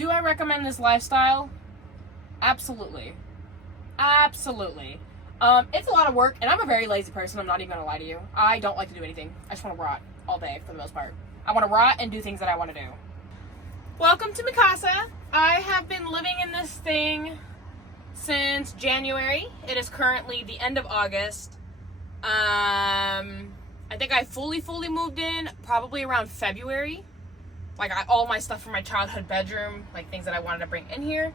Do I recommend this lifestyle? Absolutely. Absolutely. It's a lot of work, and I'm a very lazy person. I'm not even gonna lie to you. I don't like to do anything. I just want to rot all day for the most part. I want to rot and do things that I want to do. Welcome to Mikasa. I have been living in this thing since January. It is currently the end of August. I think I fully moved in probably around February. Like all my stuff from my childhood bedroom, like things that I wanted to bring in here.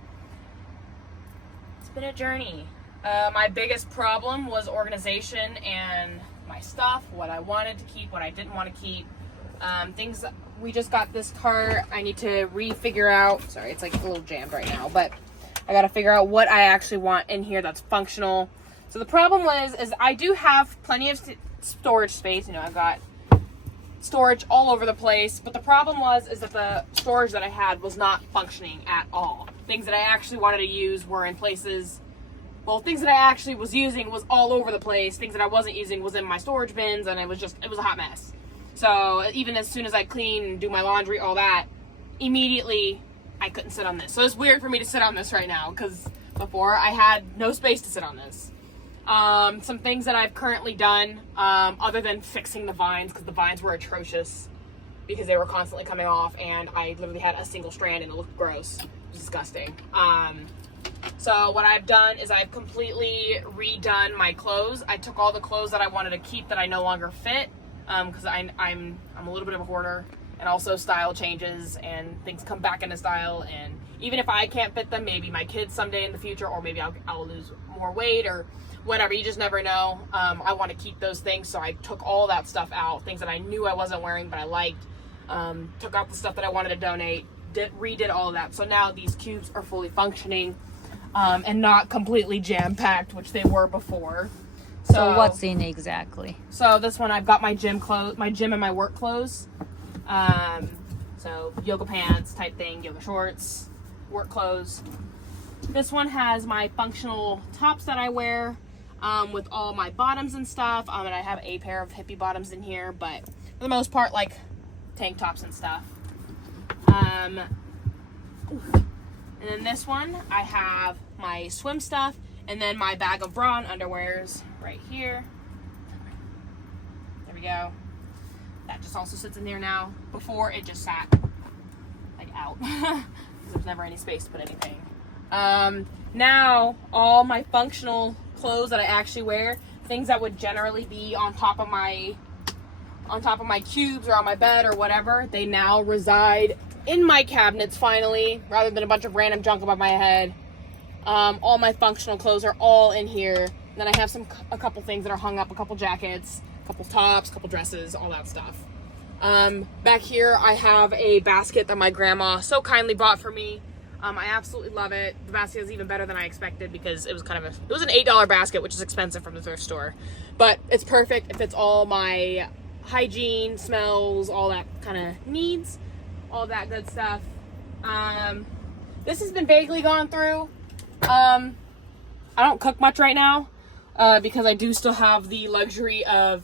It's been a journey. My biggest problem was organization and my stuff, what I wanted to keep, what I didn't want to keep. Things, we just got this cart. I need to refigure out, sorry, it's like a little jammed right now, but I got to figure out what I actually want in here that's functional. So the problem is I do have plenty of storage space. You know, I've got storage all over the place, but the problem is that the storage that I had was not functioning at all. Things that I actually wanted to use were in places, well, things that I actually was using was all over the place. Things that I wasn't using was in my storage bins, and it was a hot mess. So even as soon as I clean and do my laundry, all that, immediately I couldn't sit on this. So it's weird for me to sit on this right now, because before I had no space to sit on this. Some things that I've currently done, other than fixing the vines, because the vines were atrocious because they were constantly coming off, and I literally had a single strand and it looked gross. It was disgusting. So what I've done is I've completely redone my clothes. I took all the clothes that I wanted to keep that I no longer fit, because I'm a little bit of a hoarder, and also style changes and things come back into style, and even if I can't fit them, maybe my kids someday in the future, or maybe I'll lose more weight or whatever. You just never know. I want to keep those things, so I took all that stuff out, things that I knew I wasn't wearing but I liked. Took out the stuff that I wanted to donate, redid all of that. So now these cubes are fully functioning. And not completely jam-packed, which they were before. So what's in exactly? So this one, I've got my gym clothes, my gym and my work clothes. So yoga pants type thing, yoga shorts, work clothes. This one has my functional tops that I wear, with all my bottoms and stuff. And I have a pair of hippie bottoms in here, but for the most part, like tank tops and stuff. And then this one, I have my swim stuff, and then my bag of bra and underwears right here. There we go. That just also sits in there now. Before, it just sat like out because there's never any space to put anything. Now all my functional clothes that I actually wear, things that would generally be on top of my cubes or on my bed or whatever, they now reside in my cabinets finally, rather than a bunch of random junk above my head. All my functional clothes are all in here. And then I have a couple things that are hung up, a couple jackets, a couple tops, a couple dresses, all that stuff. Back here I have a basket that my grandma so kindly bought for me. I absolutely love it. The basket is even better than I expected, because it was it was an $8 basket, which is expensive from the thrift store. But it's perfect. It fits all my hygiene, smells, all that kind of needs. All that good stuff. This has been vaguely gone through. I don't cook much right now, because I do still have the luxury of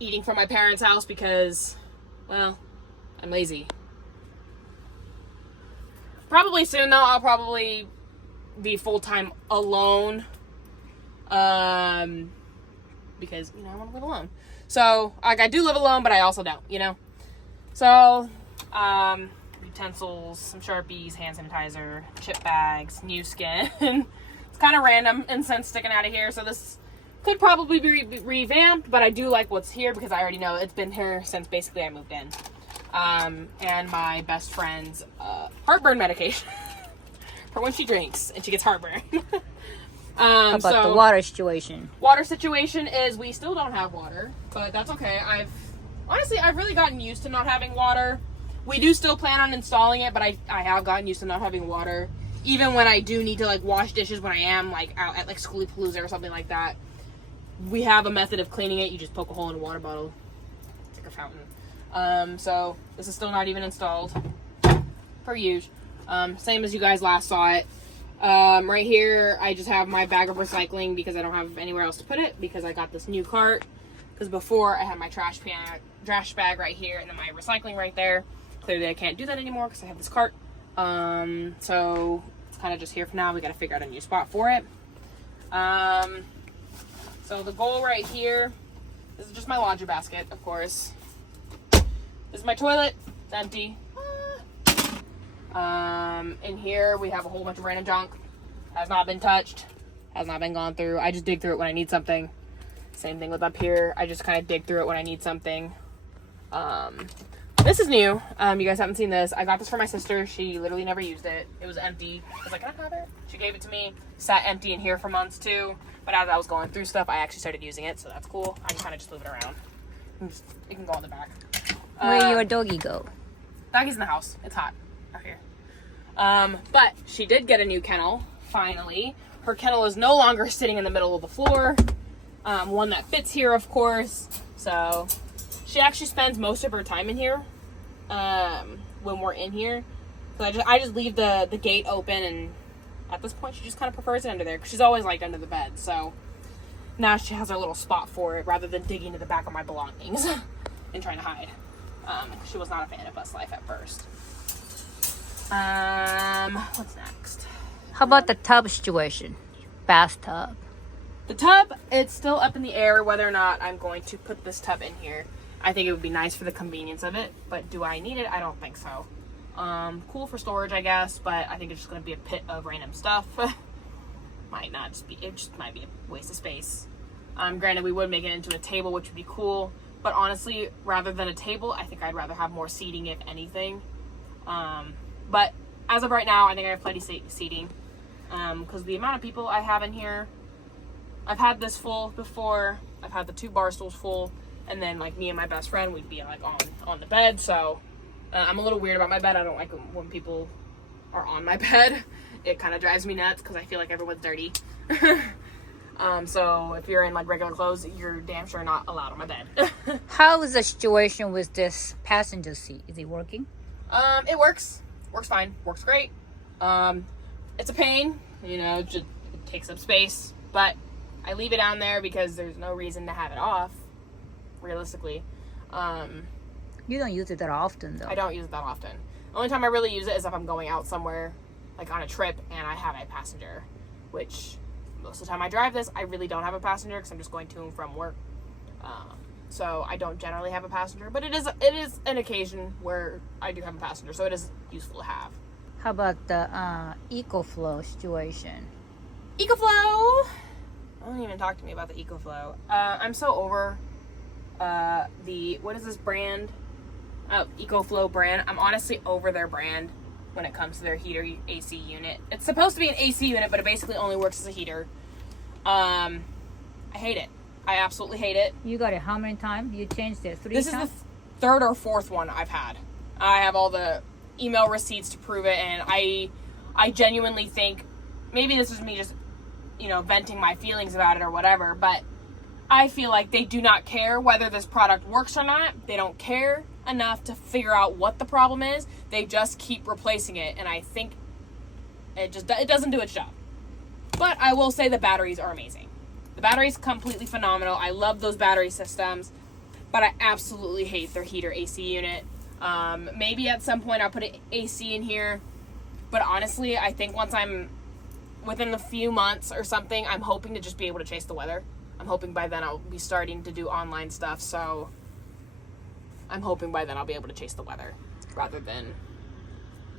eating from my parents' house because, well, I'm lazy. Probably soon though, I'll probably be full-time alone, because, you know, I want to live alone. So, like, I do live alone, but I also don't, you know? So, utensils, some Sharpies, hand sanitizer, chip bags, new skin. It's kind of random incense sticking out of here, so this could probably be revamped, but I do like what's here because I already know it's been here since basically I moved in. And my best friend's heartburn medication for when she drinks and she gets heartburn. How about the water situation? Water situation is we still don't have water, but that's okay. Honestly, I've really gotten used to not having water. We do still plan on installing it, but I have gotten used to not having water. Even when I do need to, like, wash dishes when I am, like, out at, like, Skoolie Palooza or something like that, we have a method of cleaning it. You just poke a hole in a water bottle. It's like a fountain. So this is still not even installed, per usual. Same as you guys last saw it. Right here, I just have my bag of recycling because I don't have anywhere else to put it because I got this new cart. Because before, I had my trash bag right here and then my recycling right there. Clearly, I can't do that anymore because I have this cart. So it's kind of just here for now. We got to figure out a new spot for it. So the goal right here, this is just my laundry basket, of course. This is my toilet. It's empty. In here we have a whole bunch of random junk. Has not been touched. Has not been gone through. I just dig through it when I need something. Same thing with up here. I just kind of dig through it when I need something. This is new. You guys haven't seen this. I got this for my sister. She literally never used it. It was empty. I was like, can I have it? She gave it to me. Sat empty in here for months too. But as I was going through stuff, I actually started using it, so that's cool. I can kind of just move it around. It can go on the back. Where your doggy go? Doggy's in the house. It's hot out here. But she did get a new kennel, finally. Her kennel is no longer sitting in the middle of the floor. One that fits here, of course. So she actually spends most of her time in here when we're in here. So I just leave the gate open, and at this point she just kind of prefers it under there because she's always liked under the bed. So now she has her little spot for it rather than digging to the back of my belongings and trying to hide. She was not a fan of bus life at first. What's next? How about the tub situation? Bathtub. The tub, it's still up in the air whether or not I'm going to put this tub in here. I think it would be nice for the convenience of it, but do I need it? I don't think so. Cool for storage, I guess, but I think it's just going to be a pit of random stuff. Might not just be, it just might be a waste of space. Granted, we would make it into a table, which would be cool, but honestly, rather than a table, I think I'd rather have more seating, if anything. But as of right now, I think I have plenty seating, because the amount of people I have in here, I've had this full before. I've had the 2 bar stools full, and then like me and my best friend, we'd be like on the bed. So I'm a little weird about my bed. I don't like when people are on my bed. It kind of drives me nuts because I feel like everyone's dirty. So if you're in like regular clothes, you're damn sure not allowed on my bed. How is the situation with this passenger seat? Is it working? It works. Works fine. Works great. It's a pain, you know, it takes up space, but I leave it down there because there's no reason to have it off, realistically. You don't use it that often, though. I don't use it that often. The only time I really use it is if I'm going out somewhere, like on a trip, and I have a passenger, which most of the time I drive this, I really don't have a passenger because I'm just going to and from work. So I don't generally have a passenger, but it is an occasion where I do have a passenger, so it is useful to have. How about the EcoFlow situation? EcoFlow! Don't even talk to me about the EcoFlow. I'm so over what is this brand? EcoFlow brand. I'm honestly over their brand when it comes to their heater AC unit. It's supposed to be an AC unit, but it basically only works as a heater. I hate it. I absolutely hate it. You got it how many times? You changed it 3 times? This is the third or fourth one I've had. I have all the email receipts to prove it, and I genuinely think, maybe this is me just, you know, venting my feelings about it or whatever, but I feel like they do not care whether this product works or not. They don't care enough to figure out what the problem is. They just keep replacing it, and I think it doesn't do its job. But I will say the batteries are amazing. The battery's completely phenomenal. I love those battery systems, but I absolutely hate their heater AC unit. Maybe at some point I'll put an AC in here, but honestly, I think once I'm within a few months or something, I'm hoping to just be able to chase the weather. I'm hoping by then I'll be starting to do online stuff, so I'm hoping by then I'll be able to chase the weather rather than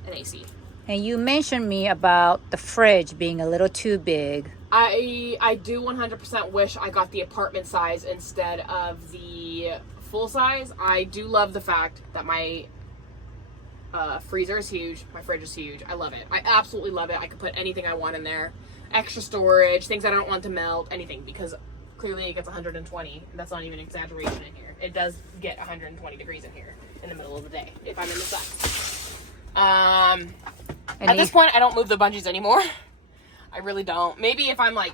an AC. And you mentioned me about the fridge being a little too big. I do 100% wish I got the apartment size instead of the full size. I do love the fact that my freezer is huge. My fridge is huge. I love it. I absolutely love it. I could put anything I want in there. Extra storage, things I don't want to melt, anything, because clearly it gets 120. That's not even an exaggeration in here. It does get 120 degrees in here in the middle of the day if I'm in the sun. At this point, I don't move the bungees anymore. I really don't. Maybe if I'm like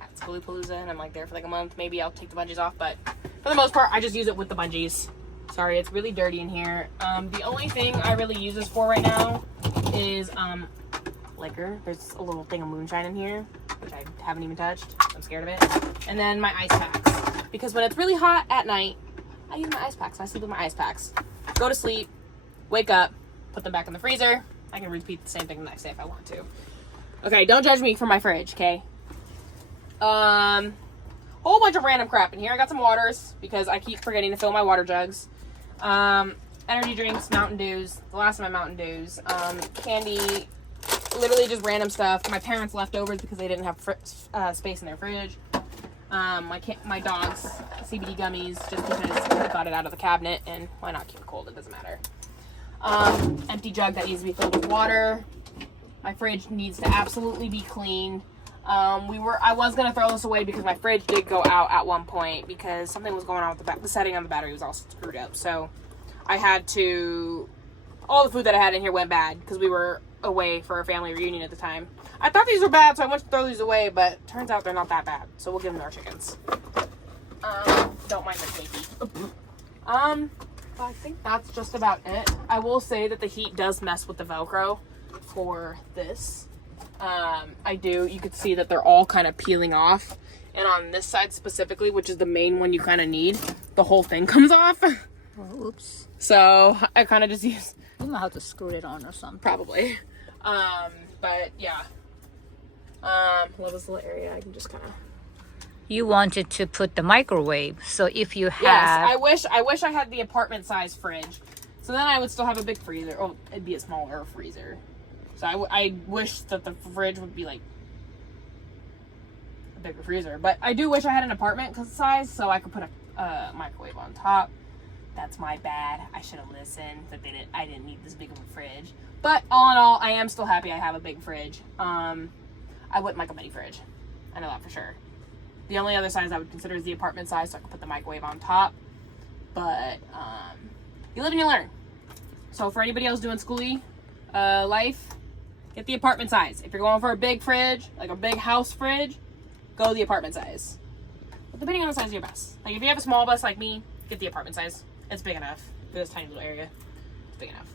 at Skoolie Palooza and I'm like there for like a month, maybe I'll take the bungees off, but for the most part, I just use it with the bungees. Sorry, it's really dirty in here. The only thing I really use this for right now is liquor. There's a little thing of moonshine in here, which I haven't even touched. I'm scared of it. And then my ice packs. Because when it's really hot at night, I use my ice packs. I sleep with my ice packs. Go to sleep, wake up, put them back in the freezer, I can repeat the same thing the next day if I want to. Okay, don't judge me for my fridge, okay? Whole bunch of random crap in here. I got some waters because I keep forgetting to fill my water jugs. Energy drinks, Mountain Dews, the last of my Mountain Dews. Candy, literally just random stuff. My parents' leftovers because they didn't have space in their fridge. My dog's CBD gummies just because I got it out of the cabinet, and why not keep it cold? It doesn't matter. Empty jug that needs to be filled with water. My fridge needs to absolutely be clean. I was gonna throw this away because my fridge did go out at one point because something was going on with the setting on the battery was all screwed up. So I had to. All the food that I had in here went bad because we were away for a family reunion at the time. I thought these were bad, so I went to throw these away, but turns out they're not that bad. So we'll give them to our chickens. Don't mind the shaky. I think that's just about it. I will say that the heat does mess with the Velcro for this. You could see that they're all kind of peeling off. And on this side specifically, which is the main one you kind of need, the whole thing comes off. Oh, oops. So I kind of just use... You know how to screw it on or something. Probably. But yeah. What was the little area? I can just kind of... You wanted to put the microwave, so if you have... Yes, I wish I had the apartment size fridge. So then I would still have a big freezer. Oh, it'd be a smaller freezer. So I wish that the fridge would be like a bigger freezer. But I do wish I had an apartment size so I could put a microwave on top. That's my bad. I should have listened. I didn't need this big of a fridge. But all in all, I am still happy I have a big fridge. I wouldn't like a mini fridge. I know that for sure. The only other size I would consider is the apartment size, so I could put the microwave on top. But you live and you learn. So for anybody else doing Skoolie life, get the apartment size. If you're going for a big fridge, like a big house fridge, go the apartment size. But depending on the size of your bus. Like if you have a small bus like me, get the apartment size. It's big enough for this tiny little area. It's big enough.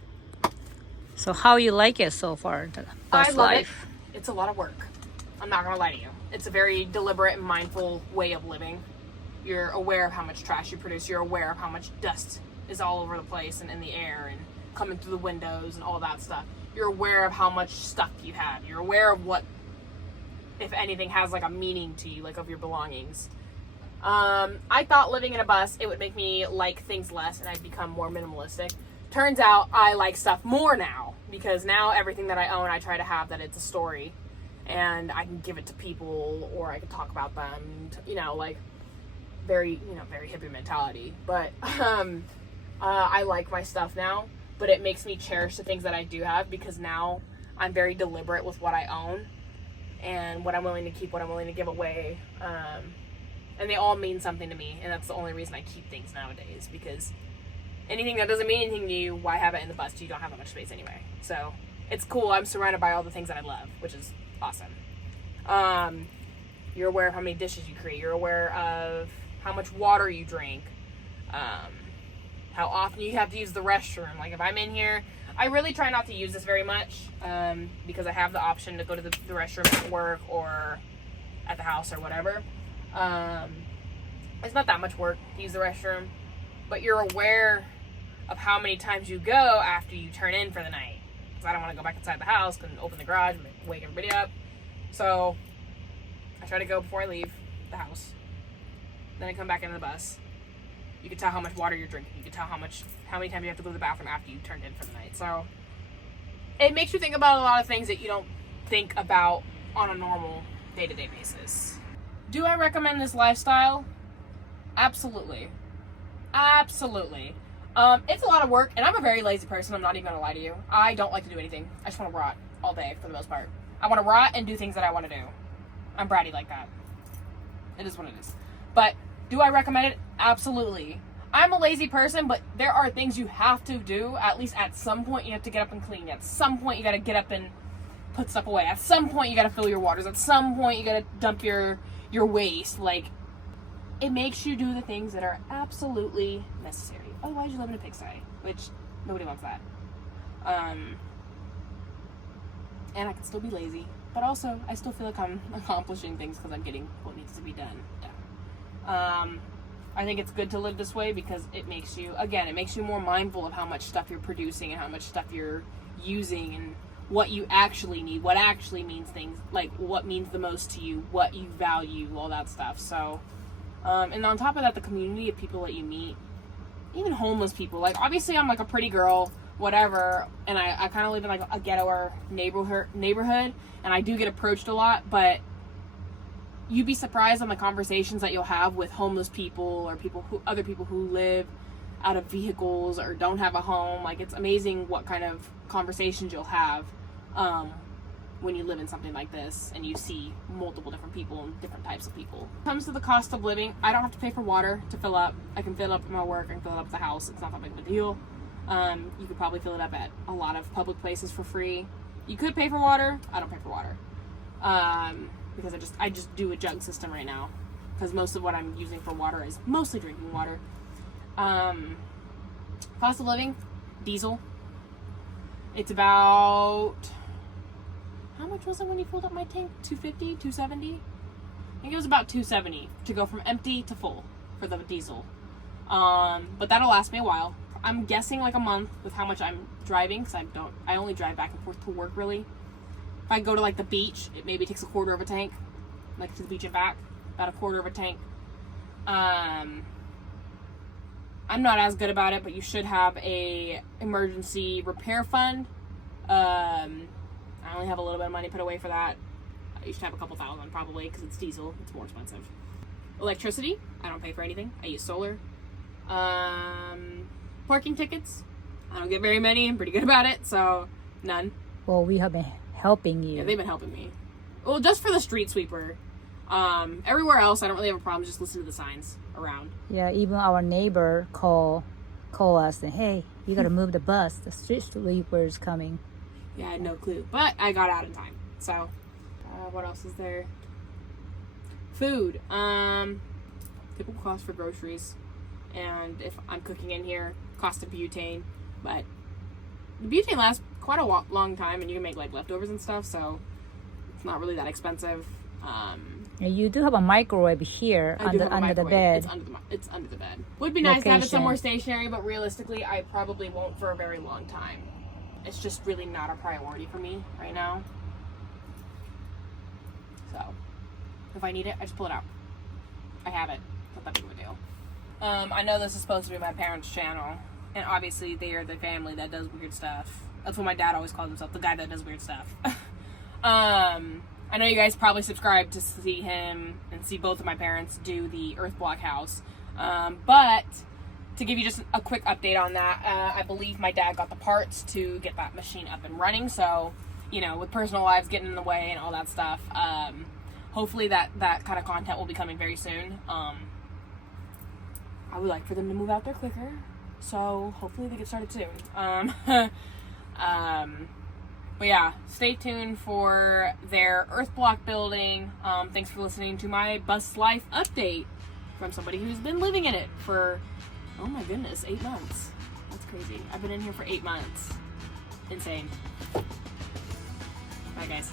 So how you like it so far? The bus I love life? it. It's a lot of work. I'm not gonna lie to you. It's a very deliberate and mindful way of living. You're aware of how much trash you produce. You're aware of how much dust is all over the place and in the air and coming through the windows and all that stuff. You're aware of how much stuff you have. You're aware of what, if anything, has like a meaning to you, like of your belongings. I thought living in a bus, it would make me like things less and I'd become more minimalistic. Turns out I like stuff more now because now everything that I own, I try to have that it's a story. And I can give it to people or I can talk about them, like very hippie mentality. But I like my stuff now, but it makes me cherish the things that I do have because now I'm very deliberate with what I own and what I'm willing to keep, what I'm willing to give away. And they all mean something to me. And that's the only reason I keep things nowadays because anything that doesn't mean anything to you, why have it in the bus? You don't have that much space anyway. So it's cool. I'm surrounded by all the things that I love, which is awesome. You're aware of how many dishes you create. You're aware of how much water you drink. How often you have to use the restroom. Like if I'm in here, I really try not to use this very much because I have the option to go to the restroom at work or at the house or whatever. It's not that much work to use the restroom, but you're aware of how many times you go after you turn in for the night. I don't want to go back inside the house and open the garage and wake everybody up. So I try to go before I leave the house. Then I come back into the bus. You can tell how much water you're drinking. You can tell how many times you have to go to the bathroom after you turned in for the night. So it makes you think about a lot of things that you don't think about on a normal day-to-day basis. Do I recommend this lifestyle? Absolutely. Absolutely. It's a lot of work, and I'm a very lazy person. I'm not even gonna lie to you. I don't like to do anything. I just want to rot all day for the most part. I want to rot and do things that I want to do. I'm bratty like that. It is what it is. But do I recommend it? Absolutely. I'm a lazy person, but there are things you have to do. At least at some point, you have to get up and clean. At some point, you got to get up and put stuff away. At some point, you got to fill your waters. At some point, you got to dump your waste. Like, it makes you do the things that are absolutely necessary. Otherwise, you live in a pigsty, which nobody wants that. And I can still be lazy, but also I still feel like I'm accomplishing things because I'm getting what needs to be done. I think it's good to live this way because it makes you more mindful of how much stuff you're producing and how much stuff you're using and what you actually need, what actually means things, like what means the most to you, what you value, all that stuff. So, and on top of that, the community of people that you meet, even homeless people. Like, obviously I'm like a pretty girl, whatever, and I kind of live in like a ghetto neighborhood, and I do get approached a lot, but you'd be surprised on the conversations that you'll have with homeless people or other people who live out of vehicles or don't have a home. Like, it's amazing what kind of conversations you'll have when you live in something like this and you see multiple different people and different types of people. When it comes to the cost of living, I don't have to pay for water to fill up. I can fill up at my work, I can fill it up at the house. It's not that big of a deal. You could probably fill it up at a lot of public places for free. You could pay for water. I don't pay for water because I just do a jug system right now, because most of what I'm using for water is mostly drinking water. Cost of living, diesel. It's about, how much was it when you filled up my tank? $250, $270? I think it was about $270 to go from empty to full for the diesel. But that'll last me a while. I'm guessing like a month with how much I'm driving, because I only drive back and forth to work really. If I go to like the beach, it maybe takes a quarter of a tank, like to the beach and back, about a quarter of a tank. I'm not as good about it, but you should have a emergency repair fund. I only have a little bit of money put away for that. You should have a couple thousand probably, because it's diesel. It's more expensive. Electricity, I don't pay for anything. I use solar. Parking tickets, I don't get very many. I'm pretty good about it, so none. Well, we have been helping you. Yeah, they've been helping me. Well, just for the street sweeper. Everywhere else, I don't really have a problem. Just listen to the signs around. Yeah, even our neighbor call us and, hey, you gotta move the bus. The street sweeper is coming. Yeah, I had no clue, but I got out in time. So, what else is there? Food. Typical cost for groceries, and if I'm cooking in here, cost of butane. But the butane lasts quite a long time, and you can make like leftovers and stuff, so it's not really that expensive. And you do have a microwave here under the bed. It's under the bed. Would be nice to have it somewhere stationary, but realistically, I probably won't for a very long time. It's just really not a priority for me right now. So, if I need it, I just pull it out. I have it. Not that big of a deal. I know this is supposed to be my parents' channel, and obviously they are the family that does weird stuff. That's what my dad always calls himself, the guy that does weird stuff. I know you guys probably subscribe to see him and see both of my parents do the earth block house. But to give you just a quick update on that, I believe my dad got the parts to get that machine up and running. So, you know, with personal lives getting in the way and all that stuff, hopefully that kind of content will be coming very soon. I would like for them to move out there quicker. So hopefully they get started soon. But yeah, stay tuned for their earth block building. Thanks for listening to my bus life update from somebody who's been living in it for, oh my goodness, 8 months. That's crazy. I've been in here for 8 months. Insane. Bye guys.